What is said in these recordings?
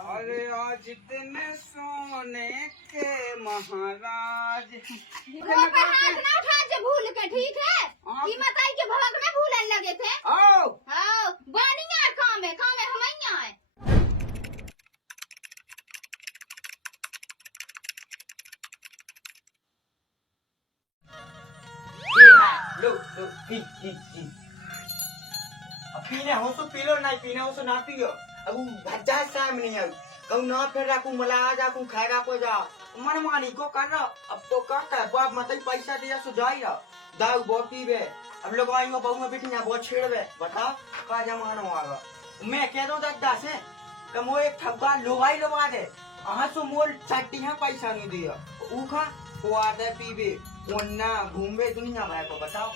अरे आज इतने सोने के महाराज वो पे हाथ ना उठा जे भूल के, ठीक है? ई मत आई के भड़क में भूलन लगे थे। आओ आओ बानिया काम है हमैया है। लो पी अब पीने हो तो पी लो, नहीं पीने हो तो ना पियो। अब वो भज्जा शाम नहीं है, कहूँ ना फिर रखूँ मला जा कूँ खाएगा को जा मन मानी को कर रहा। अब तो का बाप मत पैसा दिया सो जाई रहा दाऊ बहुत पीवे। अब लोग आएंगे बहू में बिठिया बहुत छेड़वे, बताओ का जमाना होगा। मैं कह दो दादा से कि वो एक ठब्बा लोबाई लोबा दे, अहाँ सो मोल चट्टी है पैसा नहीं दिया उखा वो आते पीवे वन्ना घूमे दुनिया भाई को बताओ।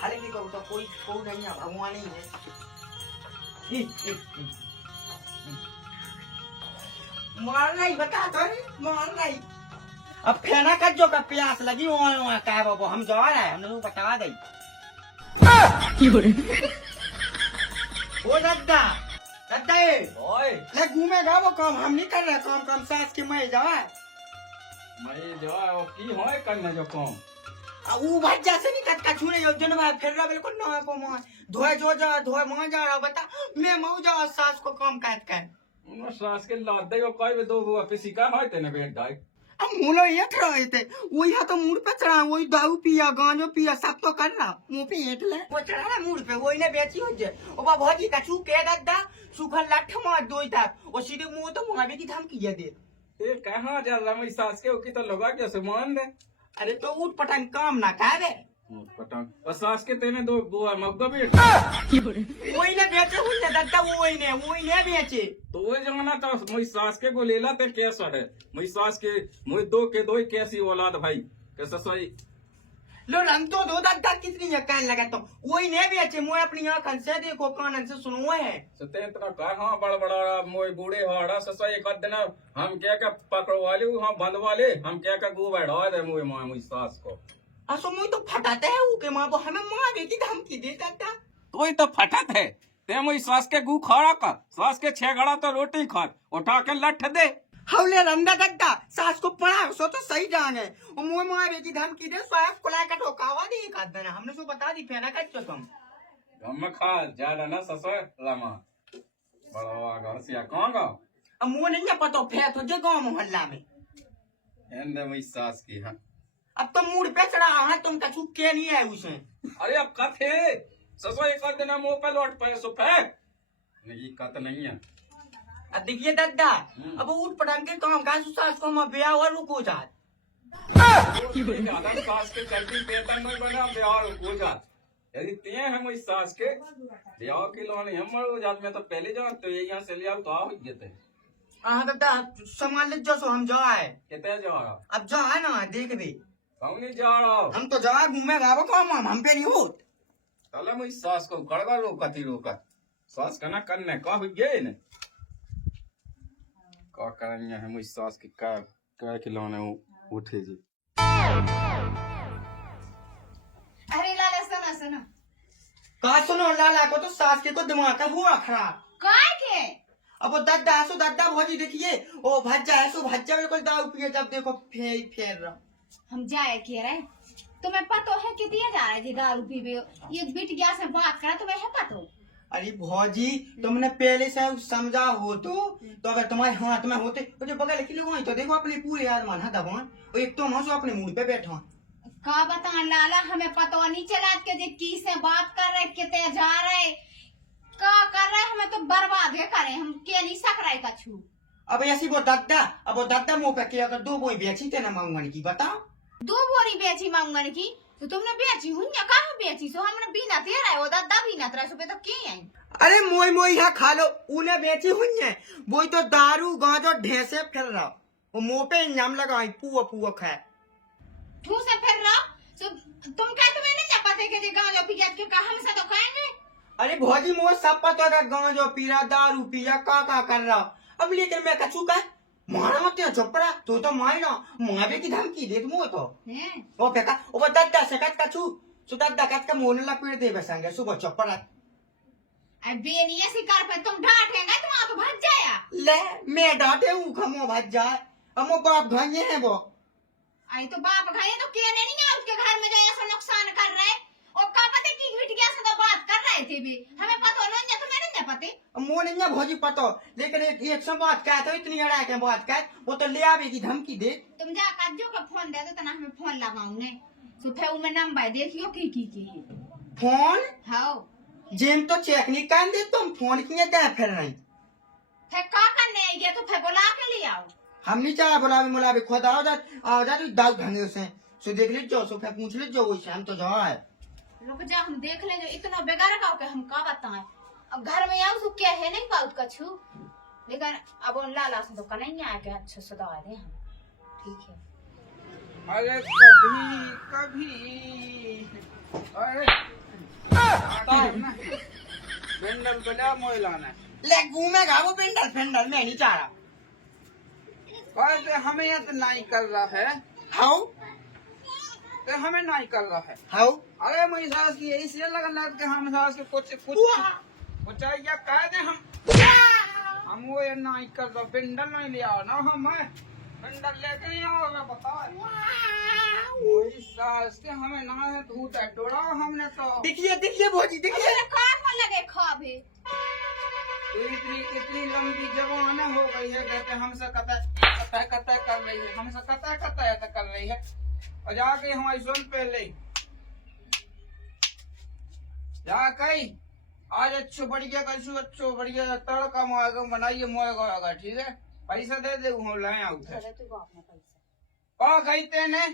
खाली भी कहूँ तो कोई नहीं है, भगवान ही है। मार नहीं बता तो मार नहीं। अब फेना कर जो का प्यास लगी वहाँ क्या बाबू हम जा रहे हैं, हम लोग बता दे। ओ दद्दा दद्दा ओए ले घूमेगा वो काम हम नहीं कर रहे, काम सास के मैं जा मैं जो है की होए करना जो काम ऊ भज्जा से नहीं कट कछू नहीं जन भाई फिर रहा बिल्कुल ना को मां धोए जो जा धोए मां जा रहा बता मैं मऊ जा सास को काम काट कर उन सास के लाद दे वो कोई दो वो किसी का है तेने बेट दाई अब मूलो ये रहे थे वही तो मूड पे चढ़ा, वही दारू पिया गांजो पिया सब तो कर रहा मुंह पे हेट ले वो चढ़ा मूड पे वही ने बेची हो जे ओ बा भौजी कछू के दद्दा सुखल लठ मार दोई था वो सीधे मुंह तो मुंह की धमकी दे ये कहां जा रहा मेरी सास के की तो लगा के सामान दे। अरे तो उठ पटांग काम ना करे पटांग और सास के तेने दो बुआ मग्गा बेट वही ने बेचे हुई दद्दा वही ने बेचे तो वो जमाना तो मेरी सास के को लेला ते कैसा है मेरी सास के मुझे दो के दो कैसी औलाद भाई कैसा सही लो रंग तो दो दद्दा कितनी यकान लगा तो वही ने बेचे मोए अपनी आंखन से देखो कानन से सुनो है सते इतना कहां बड़ा मोए बूढ़े हाड़ा ससा एक दिन हम क्या का पकड़वा ले हम बंधवा ले हम क्या का गु बैठा दे मोए मां मेरी सास को असो मुई तो फटाते है ऊके मां वो हमें मारे की धमकी देता था तो ही तो फटत है ते मेरी सास के गु खड़ा कर सास के 6 घड़ा तो रोटी खा उठा के लठ दे हवले रंदा दद्दा सास को पड़ा सो तो सही जान है और मुंह मारे की धमकी दे सास को लाकर ठोकावा दे एक आध दिन हमने सो बता दी फेना कट चो तुम हम खा ज्यादा ना ससा लामा बड़ा घर से कहां गा अब मुंह नहीं पता फेर तो जे गांव मोहल्ला में एंड मेरी सास की हां अब तो मूड पे चढ़ा है तुम कछु के नहीं है उसे अरे अब कथे ससा एक दिन मुंह पे लौट पाए सो फेंक नहीं कत नहीं है अब देखिए दद्दा अब उठ पटांग के काम का सास को हम ब्याह और रुको जा सास के चलती पेतन में बना ब्याह हो जा यदि ते हम इस सास के ब्याह के लोने हमर हो जात में तो पहले जान तो ये यहां से ले आओ तो आ जते हां दद्दा संभाल जो सो हम जाए कितने जा रहा अब जा है ना देख दे कौन नहीं जा रहा हम तो जा घूमे गावो काम हम पे नहीं होत तले मैं इस सास को गड़गड़ रोकती रोकत सास कना करने का हो गए ने का करेंगे हम इस सास के का खिलौने उठे जी। अरे लाला सुनो का सुनो लाला को तो सास के को दिमाग का हुआ खराब काय के अब वो दद्दा भौजी देखिए ओ भज्जा है सो भज्जा बिल्कुल दारू पिए जब देखो फेर रहा हम जाए के रहे तुम्हें पता है कि दिया जा रहा है दारू पीबे ये बिट गया से बात करा तुम्हें है पता। अरे भौजी तुमने पहले से समझा हो तो अगर तुम्हारे हाथ में होते तो जो बगल के लोग तो देखो अपने पूरे आदमान है दबान और एक तुम हो अपने मुंह पे बैठो का बता लाला हमें पता नहीं चला के जे की से बात कर रहे किते जा रहे का कर रहे हमें तो बर्बाद है करे हम के नहीं सक रहे कछु। अब ऐसी वो दद्दा मुंह पे के अगर 2 बोई बेची थे ना मांगन की बताओ 2 बोरी बेची मांगन की तो तुमने बेची हुन्या कहाँ बेची सो हमने बिना तेरा है वो दादा बिना 13 रुपए तो की है। अरे मोई यहाँ खा लो उन्हें बेची हुई है वो तो दारू गांजो ढेसे फिर रहा वो मुंह पे इंजाम लगा पुआ खाए ठू से फिर रहा तो तुम क्या तुम्हें नहीं पता है कि गांजो पिया के का हम से तो खाएंगे। अरे भौजी मुझे सब पता था गांजो पी रहा दारू पिया का कर रहा अब लेकिन मैं कछू का मारा मत चोपड़ा तो मारना मारे की धमकी दे तुम तो वो फेंका वो दद्दा से कच कछू सो दद्दा कच का मोने ला पेड़ दे बसांगे सुबह चोपड़ा बेनिए शिकार पे तुम डांटेंगे तुम आप भाग जाया। ले मैं डांटे हूँ खमो भाग जाए हमो बाप भांगे हैं वो आई तो बाप घाये तो केने नहीं है उसके घर में जो ऐसा नुकसान कर रहे और का पता की बिटिया से तो बात कर रहे थे भी हमें पता नहीं तो मैंने नहीं पता मो नहीं भौजी पतो लेकिन एक सौ बात क्या तो इतनी अड़ा के बात क्या वो तो ले आवे की धमकी दे। तुम जा काजू का फोन दे दो तना हमें फोन लगाऊं ने सुफे में नंबर देखियो की है फोन हां जेम तो चेक नहीं कर दे तुम फोन किए क्या फिर नहीं फे का करने आई है तो फे बुला के ले आओ। हम नहीं चाह बुलावे मुलावे खुद आओ जा तू दाऊ ढंगे से सो देख लीजिए सो फिर पूछ लीजिए वो शाम तो जाओ है रुक जा हम देख लेंगे इतना बेकार का के हम का बताएं अब घर में आऊं तो क्या है नहीं बात का छू लेकिन अब उन लाला से तो नहीं आया के अच्छा से दवा दे हम ठीक है। अरे कभी कभी अरे बेंडल बना मोइलाना ले घूमेगा वो पेंडल पेंडल मैं नहीं चाह रहा कहते हमें ये तो नहीं कर रहा है हाउ तो हमें नहीं कर रहा है। हाउ अरे मेरी सास की इसलिए लगन लग के हम सास के कुछ कुछ या कह दे हम वो ये नहीं कर रहा बेंडल नहीं ले आओ ना हम बेंडल लेके नहीं आओ मैं बता मेरी सास के हमें ना है धूत है टोड़ा हमने तो देखिए भौजी देखिए मेरे कान में लगे खाब है तो इतनी लंबी जबान हो गई है कहते हमसे कतई कर रही है हमसे कतई कर रही है और जाके हमारी सुन पहले जा कहीं आज अच्छो बढ़िया कलसू अच्छो बढ़िया तड़का मुआगा बनाइए मुआगा होगा ठीक है पैसा दे दे हम लाए आउट है अरे तू बाप ने पैसा पा गई तेने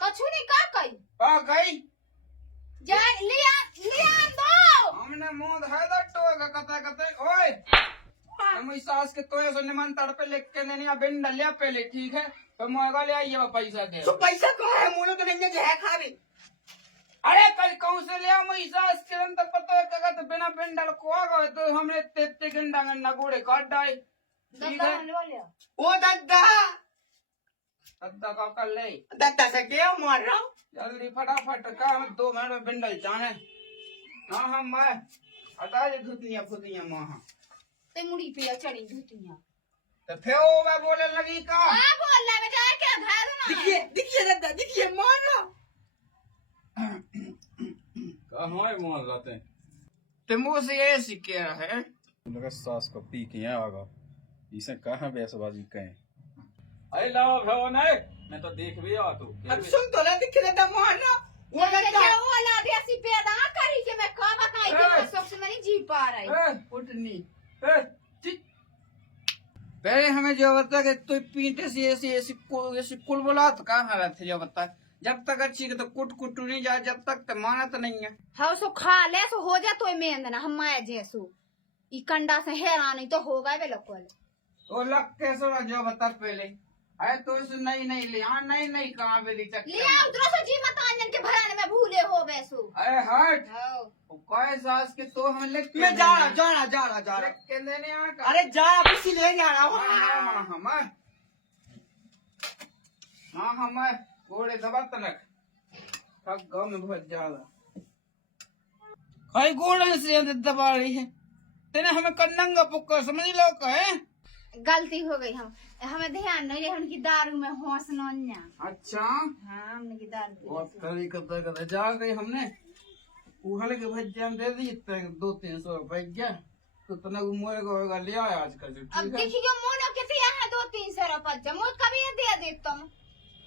कछु नहीं का कई पा गई जा लिया दो हमने मुंह है दट्टो कतई ओए हम इस सास के तोए से निमन तड़पे लेके नहीं आ बिन डलिया पहले ठीक है तो मुआगा ले आइए पैसा दे तो पैसा कहाँ है मुझे तो नहीं है खावे अरे कल कौन से ले मैं सास के अंदर पता है कगा तो बिना पेंडल को आ गए तो हमने तेते गंडा गंडा गोड़े काट डाले ठीक है ओ दादा दादा का कर ले दादा से क्या मार रहा हूँ जल्दी फटाफट का हम 2 मिनट में पेंडल चाहे हाँ हम मैं हटा दे धुतियां फुतियां वहाँ ते मुड़ी पे चढ़ी धुतियां तो फिर वो मैं बोले लगी का हां बोल रहा मैं जाए क्या घर ना देखिए दादा देखिए मार रहा कहाँ है मोहन रहते ते मुँह से ये सीखे है लगा सास को पी के यहाँ आगा इसे कहाँ बेसबाजी कहें अरे लाओ भवन है मैं तो देख भी आ तो अब सुन तो ना दिखे दादा मार रहा वो लगा वो ला दे ऐसी पैदा करी के मैं का बताई कि मैं सबसे नहीं जी पा रही उठनी पहले हमें जो बता कि तू पीते से ऐसी कुलबुलात कहाँ रहते जो बता जब तक अच्छी तो कुट नहीं जाए जब तक तो माना तो नहीं है हाँ सो खा ले सो हो जा तो मेंद ना हम माया जैसो ई कंडा से हैरान नहीं तो होगा वे लोकल तो लग कैसे जो बता पहले अरे तो इस नहीं ले हाँ नहीं कहाँ बेली चक्कर ले उधर से जी मत आंजन के भराने में भूले हो वैसो अरे हट हां कोई सास के तो हम ले मैं जा रहा के देने आ अरे जा अब इसी ले जा रहा हूँ हाँ घोड़े दबा तनक थक गाँव में बहुत ज्यादा कई घोड़े से दबा रही है तेने हमें कन्नंगा पुक्का समझ लो कहे गलती हो गई हम हमें ध्यान नहीं रहे उनकी दारू में होश नन्या अच्छा हाँ हमने की दारू और तरीका जा गई हमने उहल के भज्जान दे दी 200-300 रुपए क्या तो तना घूमेगा होगा ले आया आजकल अब देखिए मोनो कितने यहाँ 200-300 रुपए जमो कभी दे देता हूँ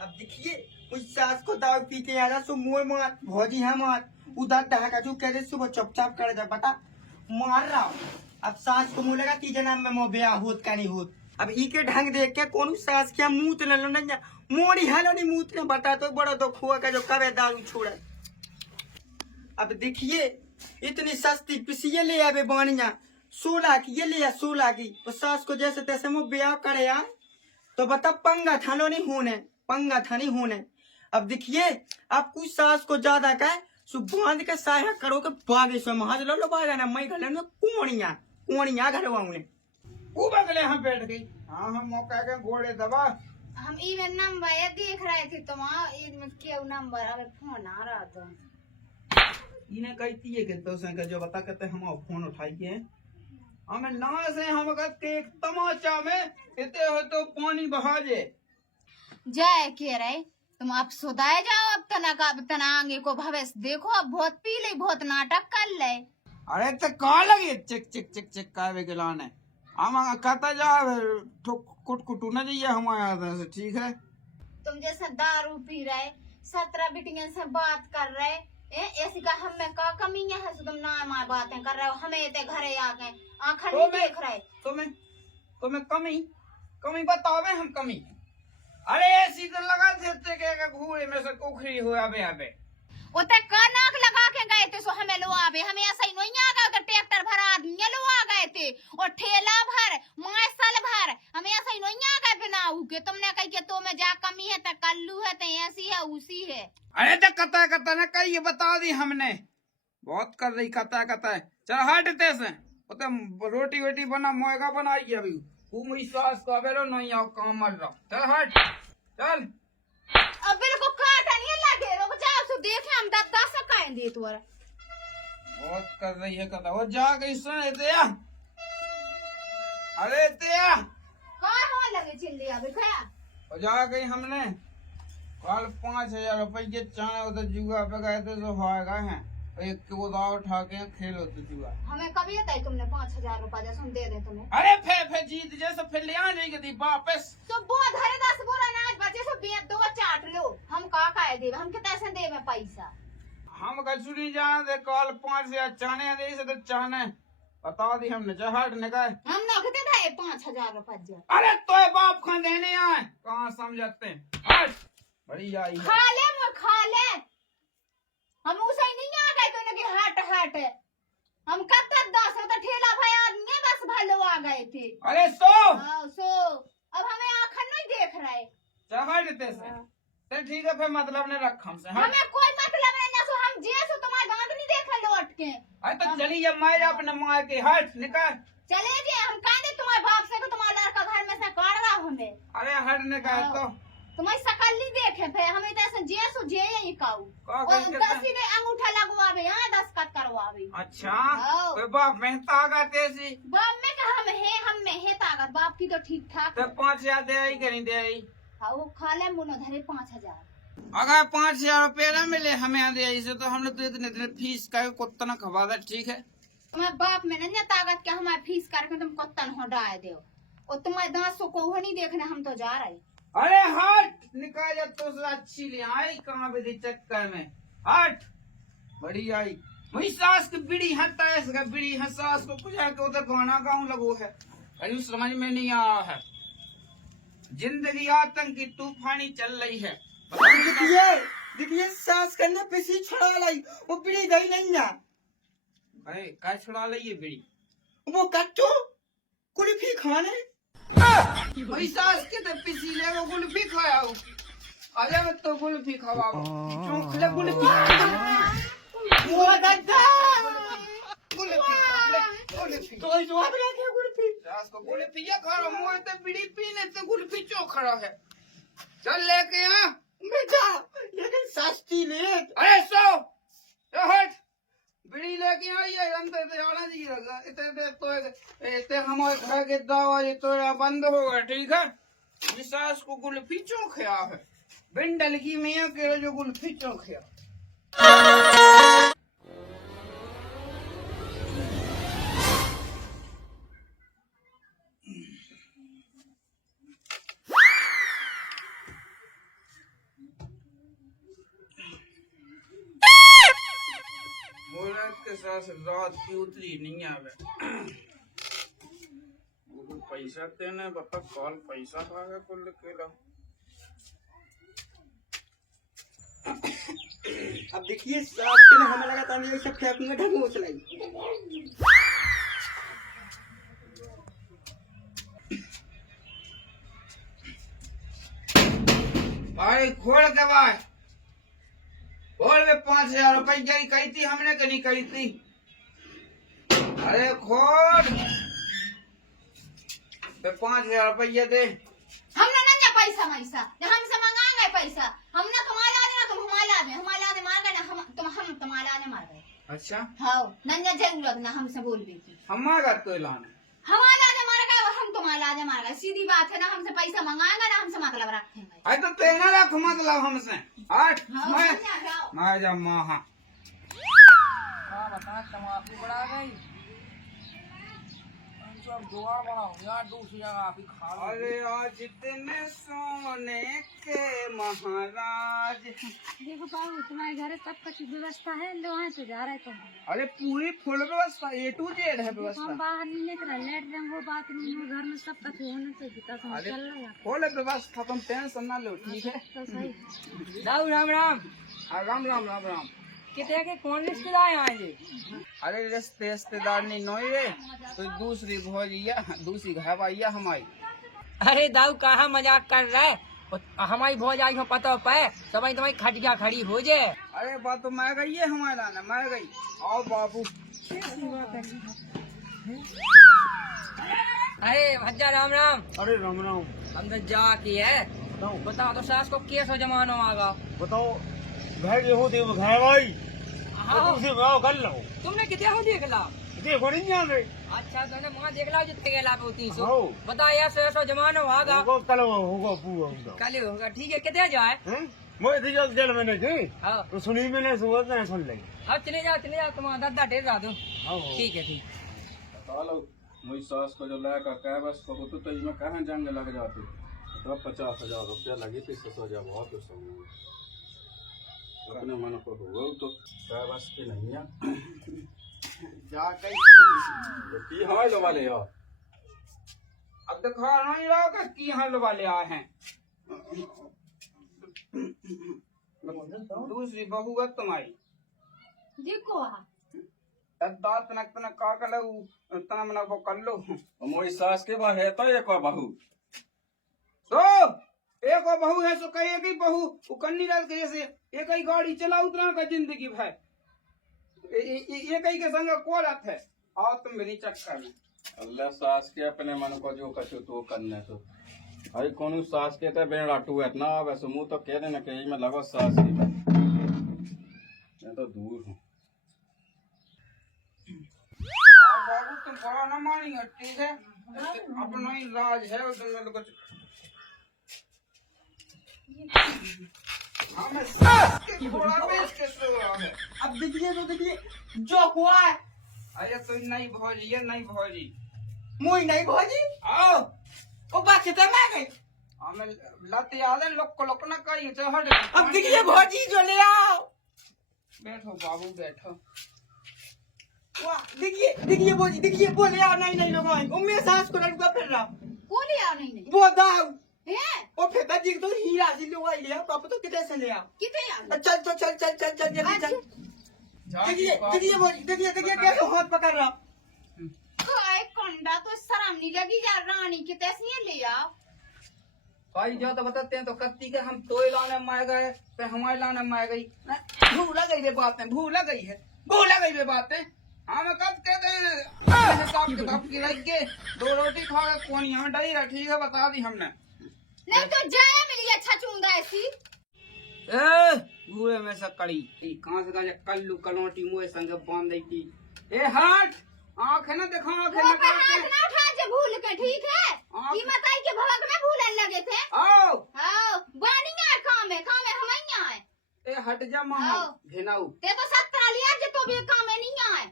अब देखिए उस सास को दारू पी के आया सो मुँह मार भौजी है मार उधर ढाका जो कह रहे सुबह चुपचाप कर जा बता मार रहा हूँ अब सास को मुँह लगा तीजे नाम में मोह ब्याह होत का नहीं होत अब ई के ढंग देख के कौन सास क्या मुँह तो लो नहीं मोड़ी हालो नहीं मुँह ने बता तो बड़ा तो खुआ का जो कवे दारू छोड़ा अब देखिए इतनी सस्ती पिसिए ले आवे बानिया 16 की ये लिया 16 की तो सास को जैसे तैसे मुँह ब्याह करे यार तो बता पंगा थानो नहीं होने अब देखिए आप कुछ सास को ज्यादा कहे सु बांध के साया करो के बागे सो महाज लो बागा ना मैं गले में कोणिया घर वाउने वो बगले हम बैठ गई हाँ हम मौका के घोड़े दबा हम इवन नंबर ये देख रहे थे तुम इनमें क्यों नंबर अबे फोन आ रहा था इन्हें कहती है कि तो से जो बता कहते हम फोन उठाइए हमें ना से हम कहते एक तमाचा में इतने हो तो पानी बहा जे जय के रहे तुम अब सुधाए जाओ अब तना आगे को भविष्य देखो अब बहुत पी ले बहुत नाटक कर ले। अरे तो कहा लगे चिक चिक चिक चिक कावे गिलाने हम कहता जा कुट कुटू न जाइए हमारे यहाँ से ठीक है। तुम जैसे दारू पी रहे 17 बिटियां से बात कर रहे ऐसी का हमें का कमी है तुम ना मार बातें कर रहे हो हमें इतने घरे आ गए आखिर नहीं देख रहे तुम्हें कमी बताओ हम कमी। अरे ऐसी तो लगा थे के घूरे में से कोखरी हुआ बे अबे उते का नाक लगा के गए थे सो हमें लो आवे हमें ऐसा ही नहीं आ गए तो ट्रैक्टर भरा आदमी लो आ गए थे और ठेला भर मासल भर हमें ऐसा ही नहीं आ गए बिना के तुमने कही के तो में जा कमी है तो कल्लू है तो ऐसी है उसी है। अरे तो कता न कही बता दी हमने बहुत कर रही कता चल हटते से रोटी वोटी बना मोएगा बनाई अभी मेरी सास का बेरो नहीं आओ काम मर रहा चल हट चल अब मेरे को काटा नहीं लगे रुक जा सो देखे हम 10 काहे दे तोरा बहुत कर रही है कता वो जा गई सुन दिया अरे दिया कहां हो लगे चिल्ली अबे खया वो जा गई हमने कल 5000 रुपये चाहे उधर जुआ पे गए थे तो होएगा है एक को दाव उठा के खेलो तो जुआ हमें कभी बताई तुमने 5000 रुपया जैसे हम दे दे तुम्हें। अरे फे जीत जैसे फिर ले आ जाएगी दी वापस तो बहुत धरे 10 बोरा अनाज बचे सो बेच दो चाट लो हम का काहे देवे हम कितना से देवे पैसा हम कछु नहीं जाना दे कल 5000 चाने दे से तो चाने बता दी हमने चहट निकाल हम नगदे था 5000 रुपया। अरे तो बाप खान देने आए कहाँ समझते हट बड़ी आई खा ले हम उसे नहीं आ गए तो लगे हट हम कब तक 10 तो ठेला भाई आदमी बस भलो आ गए थे। अरे सो अब हमें आखिर नहीं देख रहे चहट देते से ठीक है फिर मतलब ने रख हमसे हमें कोई मतलब नहीं ना सो हम जे सो तुम्हारे दांत नहीं देखे लौट के। अरे तो चलिए मैं अपने माँ के हट निकाल चले जे हम कहने तुम्हारे बाप से को तुम्हारा लड़का घर में से काट रहा हमें। अरे हट निकाल तो तुम्हारी शकल नहीं देखे फिर हमें तो जे सो जे यही काऊ और 10 ने अंगूठा लगवावे हां 10 कट करवावे। अच्छा कोई बाप मेहता आ तेजी बाप में का हम में है ताकत बाप की तो ठीक ठाक तो 5000 दे आई कहीं दे आई हां वो खा ले मुनो धरे 5000 अगर 5000 रुपये न मिले हमें दे आई से तो हमने तो इतने फीस का कुत्ता न खवा दे ठीक है। तुम्हारे बाप में नहीं ताकत के हमारे फीस करके तुम कुत्ता न हटाए दो और तुम्हारे दांत सो को नहीं देखने हम तो जा रहे। अरे हट निकाल जा तो अच्छी ले आई कहाँ पे दी चक्कर में हट बड़ी आई वही सास की बीड़ी हटता है इसका बीड़ी है सास को कुछ के उधर गाना गाँव लगो है अरे समझ में नहीं आ रहा है जिंदगी आतंक की तूफानी चल रही है। देखिए सास करने पे सी छड़ा लाई वो बीड़ी गई नहीं ना। अरे क्या छुड़ा ली ये बीड़ी वो कट्टू कुल्फी खाने वही सास के तो पिसी ले वो कुल्फी खाया अरे मैं तो कुल्फी खवा चोखले कुल्फी वो गद्दा कुल्फी तो जो आप रखे कुल्फी सास को कुल्फी या खा रहा मुझे तो बीड़ी पीने तो कुल्फी चोखड़ा है चल लेके आ बेटा लेकिन सस्ती ले अरे सो हट बीड़ी लेके आई है हम तो जाना जी लगा इतने हमारे घर के दवा ये तो बंद होगा ठीक है। सास को कुल्फी चोखया है बिंडल की मियाँ के जो कुल्फी चोखया के साथ रात की उतरी नहीं आवे वो पैसा देने बापा कॉल पैसा पागा को लेके ला अब देखिए साथ के ना हमें लगा था नहीं सब फेंकूंगा ढंग हो चलाई भाई खोल के भाई खोल में 5000 रुपये कही थी हमने कि नहीं कही थी। अरे खोल 5000 रुपये दे हमने नहीं पैसा हमसे मंगा गए पैसा हमने तुम्हारा ना तुम हमारा दे मार गए ना हम तुम्हारा ने मार गए। अच्छा हाँ नन्या जरूरत ना हमसे बोल देती हमारा तो लाना हमारा आज हमारा का हम तुम्हारा आज हमारा का सीधी बात है ना हमसे पैसा मंगाएंगे ना हमसे मतलब रखेंगे अरे तो तेना रख मतलब हमसे हट हाँ, मैं नन्या जाओ। मैं जा महा हाँ बता तम्बाकू बढ़ा गई सब जुगाड़ बनाओ यार दूसरी जगह आप ही खा लो। अरे आज इतने सोने के महाराज देखो बाबू तुम्हारे घर सब कुछ व्यवस्था है लो वहाँ तो जा रहे तुम अरे पूरी फुल व्यवस्था A to Z है हम व्यवस्था बाहर नहीं निकल लेटरिन वो बात नहीं है घर में सब कुछ होना चाहिए तब हम अरे चल रहे हैं फुल व्यवस्था तुम टेंशन ना लो ठीक है तो सही दाऊ राम राम राम राम राम राम कितने के कौन रिश्तेदार आएंगे? अरे रिश्तेदार नहीं नोई रे तो दूसरी भौजिया दूसरी घरवाइया हमारी अरे दाऊ कहाँ मजाक कर रहा है हमारी भौज आई हो पता पे समय तुम्हारी खटिया खड़ी हो जाए। अरे बात तो मैं गई है हमारे लाना मैं गई आओ बाबू अरे भज्जा राम राम। अरे राम राम। हम तो जा की है बताओ तो सास को कैसो जमानो आगा बताओ घर गेहूँ दे घर भाई तुमसे गाँव कर लो तुमने कितने हो देख ला देखो नहीं जान रहे अच्छा तो वहाँ देख ला जितने गेला होती सो हाँ। बता ऐसो ऐसो जमानो आगा होगा कल होगा पूरा होगा कल होगा ठीक है कितने जाए मैं थी जब जेल में नहीं थी हाँ तो सुनी मैंने सुबह में सुन लगी अब चले जाओ तुम्हारा दादा ढेर ला दो हाँ ठीक है ठीक हेलो मुझ सास को जो लाया कह बस को तो इसमें कहाँ जंग लग जाती तो 50,000 रुपया लगी थी 100,000 बहुत सब अपने मन को हुआ तो कह बस की नहीं है जा कई तो की हवाई लो वाले हो अब देखो नहीं रहोगे की हल वाले आए हैं दूसरी बहू है तुम्हारी देखो दांत तनक तनक का कर लो तना मना को कर लो मोरी सास के बाद है तो एक और बहू तो एक और बहू है सो कही एक ही बहू वो कन्नी रात के जैसे एक ही गाड़ी चला उतना का जिंदगी भर एक ही के संग को रथ है आओ तुम मेरी चक्कर में अल्लाह सास के अपने मन को जो कछु तो करने तो भाई कौन सास के तो बेड़ा टूट ना वैसे मुँह तो कह देना कहीं मैं लगो सास की मैं तो दूर हूँ बाबू तुम बड़ा न मानेंगे ठीक है अपना ही राज है और तुम लोग हमें सास के घोड़ा बेच के सो रहा है अब देखिए तो देखिए जो हुआ है अरे तो नहीं भौजी ये नहीं भौजी मुई नहीं भौजी आओ वो बात तो मैं गई हमें लत याद है लोक न कही तो हट अब देखिए भौजी जो ले आओ बैठो बाबू बैठो वाह देखिए भौजी देखिए बोले आओ नहीं नहीं लोग आए मेरे सास को लड़का फिर रहा को ले आओ नहीं वो दाऊ है वो फेंका जी तो हीरा जी लोग आई लिया पापा तो कितने से ले आओ कितने आओ चल तो चल चल चल चल जल्दी चल देखिए भौजी देखिए कैसे हाथ पकड़ रहा काय कंडा तो शर्म नहीं लगी यार रानी के तैसे ले आओ भाई जो तो बताते हैं तो कत्ती के हम तोय लाने मार गए फिर हमारे लाने मार गई भूल गई रे बातें भूल गई रे बातें हम कब कहते हैं हिसाब किताब की रख के 2 रोटी खा के कौन यहाँ डाई है ठीक है बता दी हमने नहीं तो जाए मिली अच्छा चूंगा ऐसी भूए में से कड़ी कहाँ से कल्लू कलोटी मुँह संग बांध दी थी ए हट आँख है ना देखो आँख है वो ना पे हाथ ना उठा जे भूल के ठीक है हाँ। कीमत आई के भगत में भूलन लगे थे आओ आओ बानी ना काम है हम आए ए हट जा मामा आओ। घेनाऊ ते तो 17 लिया जे तो भी काम है नहीं आए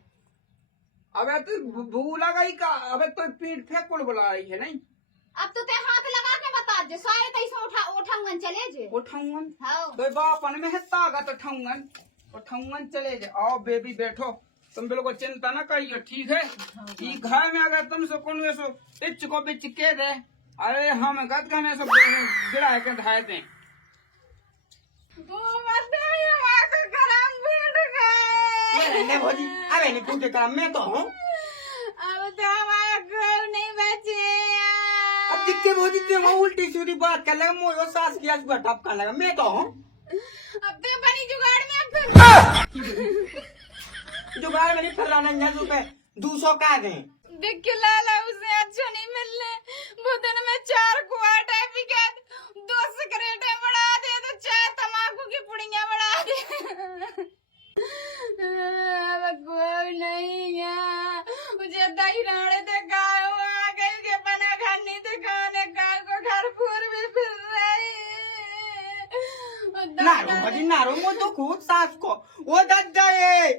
अबे तू भूला गई का अबे तो पीठ फेंक कुल बुला रही है नहीं अब तो ते हाथ लगा के बता जे सारे कैसे उठाऊंगन चले जे उठाऊंगन हां तो बापन में है ताकत उठाऊंगन चले जा आओ बेबी बैठो तुम बिल्कुल चिंता न करिए ठीक है ये घर में अगर तुमसे कौन ऐसो पिच को पिच के दे अरे हम गद गने से गिरा के धाए थे नहीं भौजी अरे नहीं पूछे काम मैं तो हूँ अब तो हमारा घर नहीं बचे अब दिखते भौजी ते वो उल्टी सीधी बात कर लगा मोयो सास की आज टप कर लगा मैं तो हूँ अब तो बनी जुगाड़ में अब जुगाड़ में नहीं फिर रहा नहीं रुपए 200 का गए देख के लाला उसे अच्छा नहीं मिलने वो दिन में 4 क्वार्ट है पिकेट 2 सिगरेटें बढ़ा दे तो 4 तंबाकू की पुड़ियां बढ़ा दे अब खड़ी नारो मो तो खूब सास को वो दद्दा ये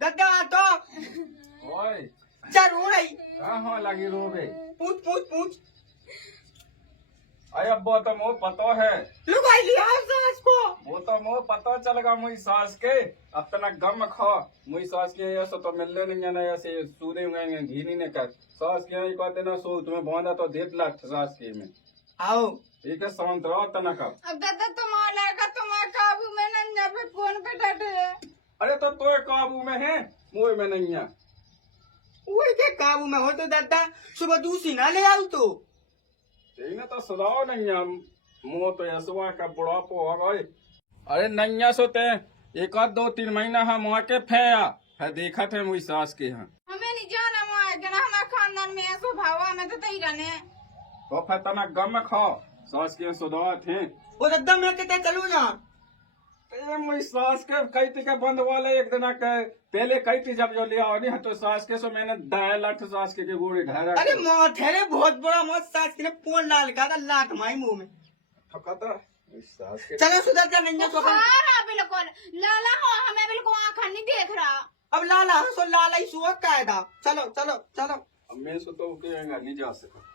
दद्दा तो ओए जरूर आई कहाँ लगी रोबे पूछ पूछ पूछ अरे अब वो तो मोह पता है लुगाई लिया सास को वो तो मोह पता चलेगा मुई सास के अब तना गम खा मुई सास के ऐसा तो मिलने नहीं ना ऐसे सूदे हुए घी नहीं कर सास के यहाँ कहते ना सो तुम्हें बांधा तो देत लाख सास के में आओ ठीक है शांत रहो तना का अब दादा तुम्हारा लड़का तुम्हारे काबू में नंजा पे फोन पे डटे है। अरे तो तोय काबू में है मोह में नहीं है वही के काबू में हो तो दद्दा सुबह दूसरी ना ले आओ तो इन्हें तो सुधाओ नहीं है मुँह तो यसुआ का बुढ़ापो हो गए अरे नहीं सोते एक आध 2-3 महीना हम वहाँ के फेया है देखा थे मुई सास के यहाँ हमें नहीं जाना वहाँ जना हमारे खानदान में ऐसा भाव हमें तो तही रहने तो फिर तना गम खाओ सास के सुधावा थे वो दद्दा मैं कहते चलो ना ये मुई सास के कई के बंद वाले एक दिन के पहले कई थी जब जो लिया नहीं तो सास के सो मैंने 2 लाख सास के गोड़ी ढारा अरे मौत है रे बहुत बड़ा मौत सास के ने फोन डाल का लात माई मुंह में ठकाता सास के चलो सुधर जा नहीं तो बुखार बिल्कुल लाला हो हमें बिल्कुल आँख नहीं देख रहा अब लाला सो लाला ही सुअ कायदा चलो चलो चलो अब मैं सो तो नहीं जा सका